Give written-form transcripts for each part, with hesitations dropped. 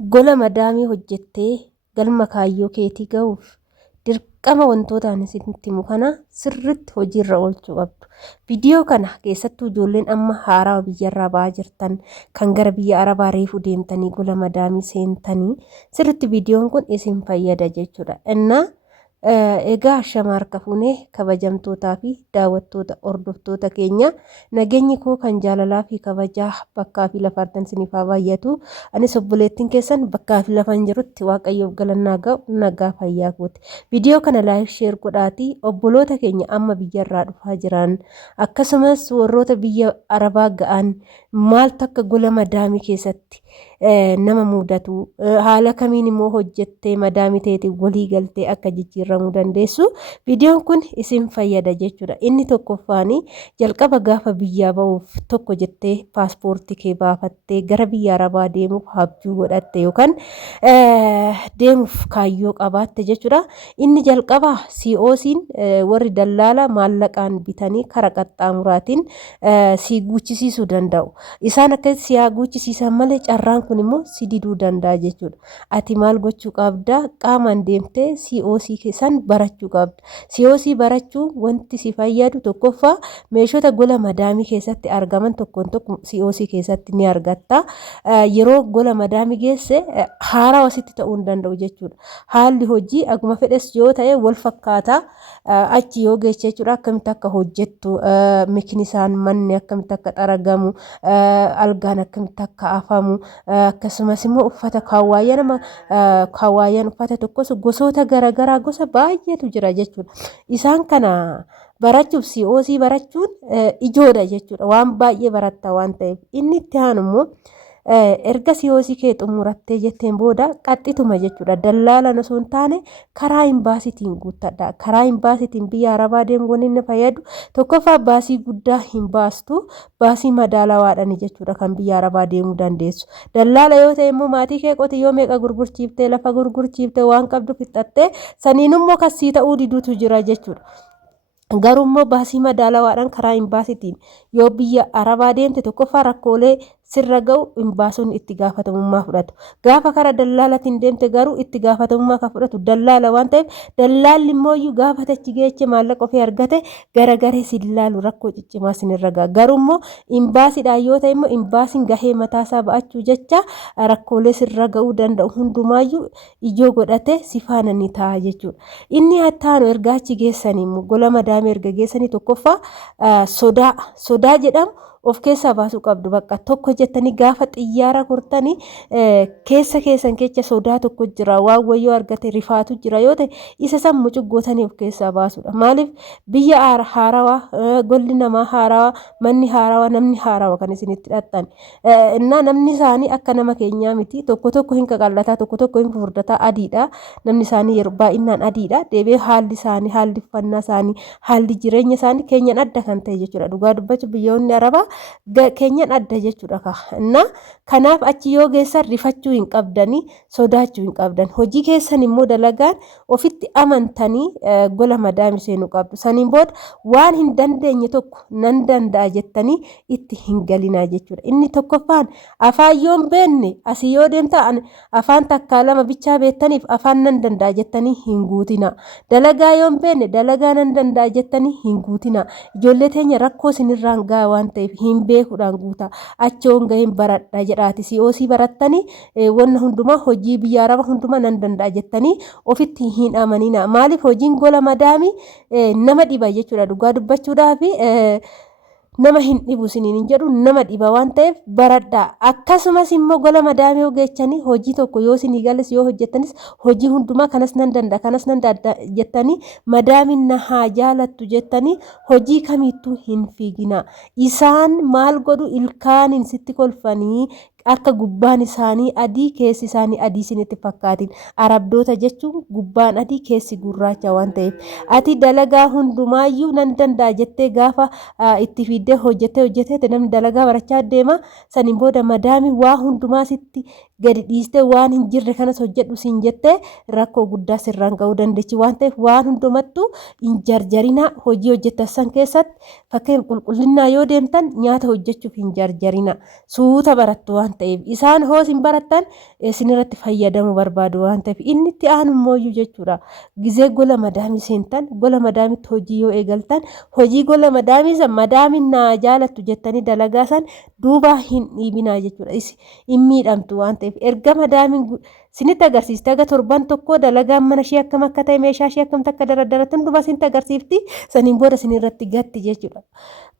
gola madaamii hojjettee galma kaayyoo keetii ga'uuf dirqama wantootaan isinitti himu kana sirriitti hojiirra oolchuu qabdu. Viidiyoo kana keessattuu ijoolleen amma haaraa biyyarraa ba'aa jirtan kan gara biyya arabaa reefuu deemtanii gola madaamii seentanii sirriitti viidiyoon kun isin fayyada jechuudha. Innaa egaa shamarka fuunee kabajamtootaa fi daawwattoota hordoftoota keenya nageenyi koo kan jaalalaa fi kabajaa bakkaa fi lafartan isiniif haa baay'atu. Anis obboleettiin keessan bakkaa fi lafan jirutti waaqayyoof galannaa ga'u nagaa fayyaa kooti. Viidiyoo kana laayik sheer godhaatii obboloota keenya amma biyyarraa dhufaa jiran akkasumas warroota biyya arabaa ga'an maaltu akka gola madaamii keessatti nama mudatu haala kamiin immoo hojjettee madaamii teetii walii galtee akka jijjiiramuu dandeessu viidiyoon kun isin fayyada jechuudha. Inni tokkoffaanii jalqaba gaafa biyyaa ba'uuf tokko jettee paaspoortii kee baafattee gara biyya arabaa deemuuf abjuu godhatte yookaan deemuuf kaayyoo qabaatte jechuudha. Inni jalqaba COC'n warri dallaala maallaqaan bitanii karaa qaxxaamuraatiin si guchisiisuu danda'u. Isaan akkasitti si haa guchisiisan malee carraan kun immoo si diduu danda'a jechuudha. Ati maal gochuu qabda? Qaamaan deemtee COC keessan barachuu qabda. COC barachuun wanti si fayyadu tokkoffaa meeshota gola madaamii keessatti argaman tokkoon tokko COC keessatti ni argatta. Yeroo gola madaamii geesse haaraa wasitti ta'uu hin danda'u jechuudha. Haalli hojii akkuma fedhes yoo ta'e wal fakkaataa achi yoo geesse jechuudha. Akkamitti akka hojjettu makinisaan manni akkamitti akka xaragamu algaan akkamitti akka afamu akkasumas immoo uffata kaawwayyan uffata tokkos gosoota garaagaraa gosa baay'eetu jira jechuudha. Isaan kana barachuuf COC barachuun ijoodha jechuudha. Waan baay'ee baratta waan ta'eef inni itti aanu immoo erga COC kee xumurattee jetteen booda qaxxituma jechuudha. Dallaalan osoo hin taane karaa imbaasiitiin guuttadha. Karaa imbaasiitiin biyya arabaa deemuun inni fayyadu tokkoffaa baasii guddaa hin baastu baasii madaalawaadhaan jechuudha kan biyya arabaa deemuu dandeessu. Dallaala yoo ta'e immoo maatii kee qotiyyoo meeqa gurgurchiiftee lafa gurgurchiiftee waan qabdu fixattee saniin immoo kasii ta'uu diduutu jira jechuudha. Garummoo baasii madaalawaadhaan karaa imbaasiitiin yoo biyya arabaa deemte tokkoffaa rakkoolee sirra ga'u imbaasuun itti gaafatamummaa fudhatu. Gaafa karaa dallaalatiin deemte garuu itti gaafatamummaa kan fudhatu dallaala waan ta'eef dallaalli immoo gaafa tachi geeche maallaqa ofii argate garagaree silaalu rakkoo ciccimaa sinirra ga'a. Garummoo imbaasiidhaan yoo ta'e immoo imbaasiin gahee mataasaa ba'achuu jecha rakkoolee sirra ga'uu danda'u hundumaayyuu ijoo godhate si faana ni ta'a jechuudha. Inni hattaanu erga achi geessanii immoo gola madaamii erga geessanii tokkoffaa sodaa jedhamu of keessaa baasuu qabdu. Bakka tokko jettanii gaafa xiyyaara kortanii keessa keessan keessa sodaa tokko jira waan wayyoo argate rifaatu jira yoo ta'e isa san mucuggootanii of keessaa baasuudha. Maaliif biyya haarawaa golli namaa haarawaa manni haarawaa namni haarawaa kan isinitti hidhattan innaa namni isaanii akka nama keenyaa miti tokko tokko hin qaqallataa tokko tokko hin furdataa adiidha. Namni isaanii yeroo baay'inaan adiidha. Deebi'ee haalli isaanii haalli uffannaa isaanii haalli jireenya isaanii keenyan adda kan ta'e jechuudha. Dhugaa dubbachuuf biyyoonni arabaa keenyan adda jechuudha. Kanaaf achi yoo geessan rifachuu hin qabdanii sodaachuu hin qabdan. Hojii keessan immoo dalagaan ofitti amantanii gola madaamii seenuu qabdu. Saniin booda waan hin dandeenye tokko nan danda'a jettanii itti hin galinaa jechuudha. Inni tokkoffaan afaan yoo hin beekne asii yoo deemtan afaan takkaa lama bichaa beektaniif afaan nan danda'a jettanii hin guutina. Dalagaa yoo hin beekne dalagaa nan danda'a jettanii hin guutina. Ijoollee teenya rakkoo sinirraan ga'a waan ta'eef hin beekuudhaan guutaa achoon gaheen baradha jedhaati. COC barattanii wanna hundumaa hojii biyya araba hundumaa nan danda'a jettanii ofitti hin amanina. Maaliif hojiin gola madaamii nama dhiba jechuudha. Dhugaa dubbachuudhaaf nama hin dhibu siniin hin jedhu nama dhiba waan ta'eef baradhaa. Akkasumas immoo gola madaamii ogeechanii hojii tokko yoo sinii galas yoo hojjettanis hojii hundumaa kanas nan danda'a kanas nan danda'a jettanii madaamiin na haa jaalattu jettanii hojii kamittuu hin fiigina. Isaan maal godhu ilkaaniin sitti kolfanii akka gubbaan isaanii adii keessi isaanii adii isinitti fakkaatin. Arabdoota jechuun gubbaan adii keessi gurraacha waan ta'eef ati dalagaa hundumaayyuu nan danda'a jettee gaafa itti fiiddee hojjettee namni dalagaa barachaa deema. Saniin booda madaamii waa hundumaa sitti gadi dhiistee waan hin jirre kanas hojjedhu siin jettee rakkoo guddaa sirraan ga'uu dandeechi waan ta'eef waan hundumattuu hin jarjarina hojii hojjettan san keessatti fakkeenya qulqullinnaa yoo deemtan nyaata hojjechuuf hin jarjarina suuta barattu waan ta'eef isaan hoos hin barattan isinirratti fayyadamuu barbaadu waan ta'eef inni itti aanummooyyuu jechuudha. Gizee gola madaamii seentan gola madaamitti hojii yoo eegaltan hojii gola madaamii san madaamin naa jaalattu jettanii dalagaa san duubaa hin dhiibinaa jechuudha. Hin miidhamtu waan ta'eef erga madaamin sinitti agarsiiste aga torban tokko dalagaan mana ishee akkam akka ta'e meeshaa ishee akkam akka daradaratan duuba sinitti agarsiifti saniin booda sinirratti gatti jechuudha.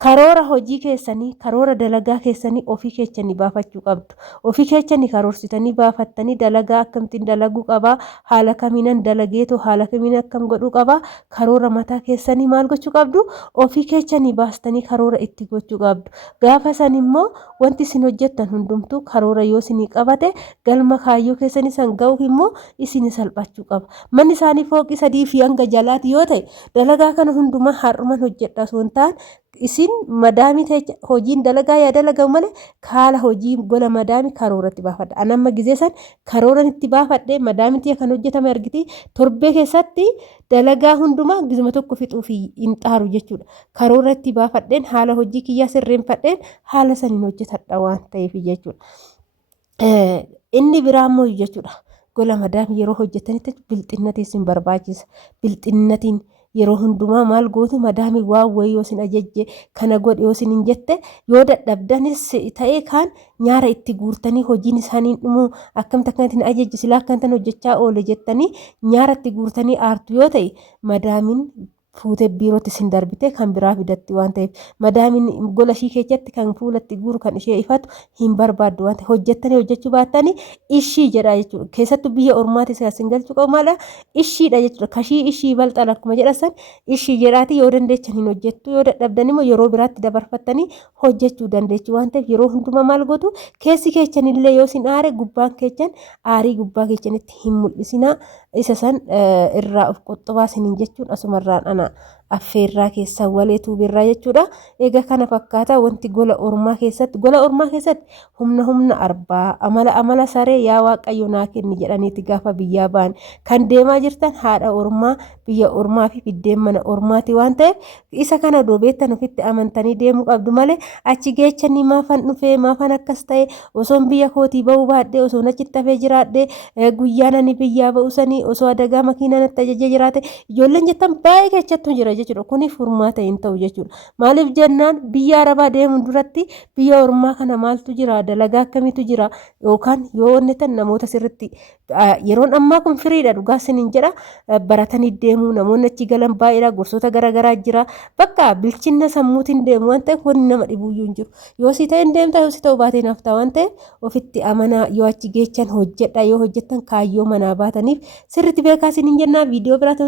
Karoora hojii keessanii karoora dalagaa keessanii ofii keessanii baafachuu qabdu. Ofii keessanii karoorsitanii baafattanii dalagaa akkamtiin dalaguu qabaa haala kamiinan dalageetu haala kamiin akkam godhuu qabaa karoora mataa keessanii maal gochuu qabdu ofii keessanii baastanii karoora itti gochuu qabdu. Gaafa san immoo wanti isin hojjettan hundumtuu karoora yoo isinii qabate galma kaayyoo keessanii san ga'uuf immoo isin salphachuu qaba. Manni isaanii fooqii 3 fi hanga jalaati yoo ta'e dalagaa kana hundumaa har'uman hojjedha osoo hin taane isin madaamii ta'e hojiin dalagaa yaa dalagamu malee kaala hojii gola madaamii karooratti baafadha. Anamma gizee san karooran itti baafadhee madaamitti kan hojjetame argiti torbee keessatti dalagaa hundumaa gizuma tokko fixuuf hin xaaru jechuudha. Karoora itti baafadheen haala hojii kiyyaa sirreeffadheen haala saniin hojjetadha waan ta'eef jechuudha. Inni biraa immoo jechuudha. Gola madaamii yeroo hojjetanitti bilxinnati isin barbaachisa. Bilxinnatiin yeroo hundumaa maal gootu madaamii waan wayii yoo isin ajajje kana godhe yoo isin hin jette yoo dadhabdanis ta'ee kaan nyaara itti guurtanii hojiin isaanii dhumuu akkamta akkanatti ajajje silaa akkantan hojjechaa oole jettanii nyaara itti guurtanii aartu yoo ta'e madaamiin fuutee biirootti isin darbite kan biraa fidatti waan ta'eef madaamiin gola ishii keessatti kan fuulatti guuru kan ishee ifatu hin barbaaddu waan ta'eef hojjettanii hojjechuu baattanii ishii jedha jechuudha. Keessattuu biyya ormaatis isin galchuu qabu maala ishiidha jechuudha. Kashii ishii balxala akkuma jedhasan ishii jedhaati yoo dandeechan hin hojjettu yoo dadhabdan immoo yeroo biraatti dabarfattanii hojjechuu dandeechu waan ta'eef yeroo hundumaa maal gootu keessi keessanillee yoo isin aare gubbaan keessan aarii gubbaa keessanitti hin mul'isinaa isa san irraa of qoxxobaa isiniin jechuun asumarraan ana affeerraa keessaa waleetuu birraa jechuudha. Egaa kana fakkaata wanti gola ormaa keessatti humna arbaa amala saree yaa waaqayyo naa kenni jedhaniiti gaafa biyyaa ba'an kan deemaa jirtan haadha ormaa biyya ormaa fi biddeen mana ormaati waan ta'eef isa kana beektan ofitti amantanii deemuu qabdu malee achi geechanii maafan dhufee maafan akkas ta'e osoon biyya kootii ba'uu baadhee osoon achitti hafee jiraadhee guyyaan ani biyyaa ba'u sanii osoo adagaa makiinaan itti ajajee jiraate ijoolleen jettan baay'ee keessattuu jira jechuudha. Kuni furmaata hin ta'u jechuudha. Maaliif jennaan biyya arabaa deemuun duratti biyya ormaa kana maaltu jira dalagaa akkamiitu jira yookaan yoo onnetan namoota sirritti yeroon ammaa kun firiidha dhugaa isiniin jedha baratanii deemuu namoonni achi galan baay'eedha gorsoota garaagaraa jira bakka bilchinna sammuutiin deemu waan ta'eef wanni nama dhibuuyyuu hin jiru. Yoo si ta'e hin deemta yoo si ta'u baatee naftaa waan ta'eef ofitti amanaa yoo achi geechan hojjedha yoo hojjettan kaayyoo manaa baataniif sirritti beekaa isiniin jennaa viidiyoo biraatti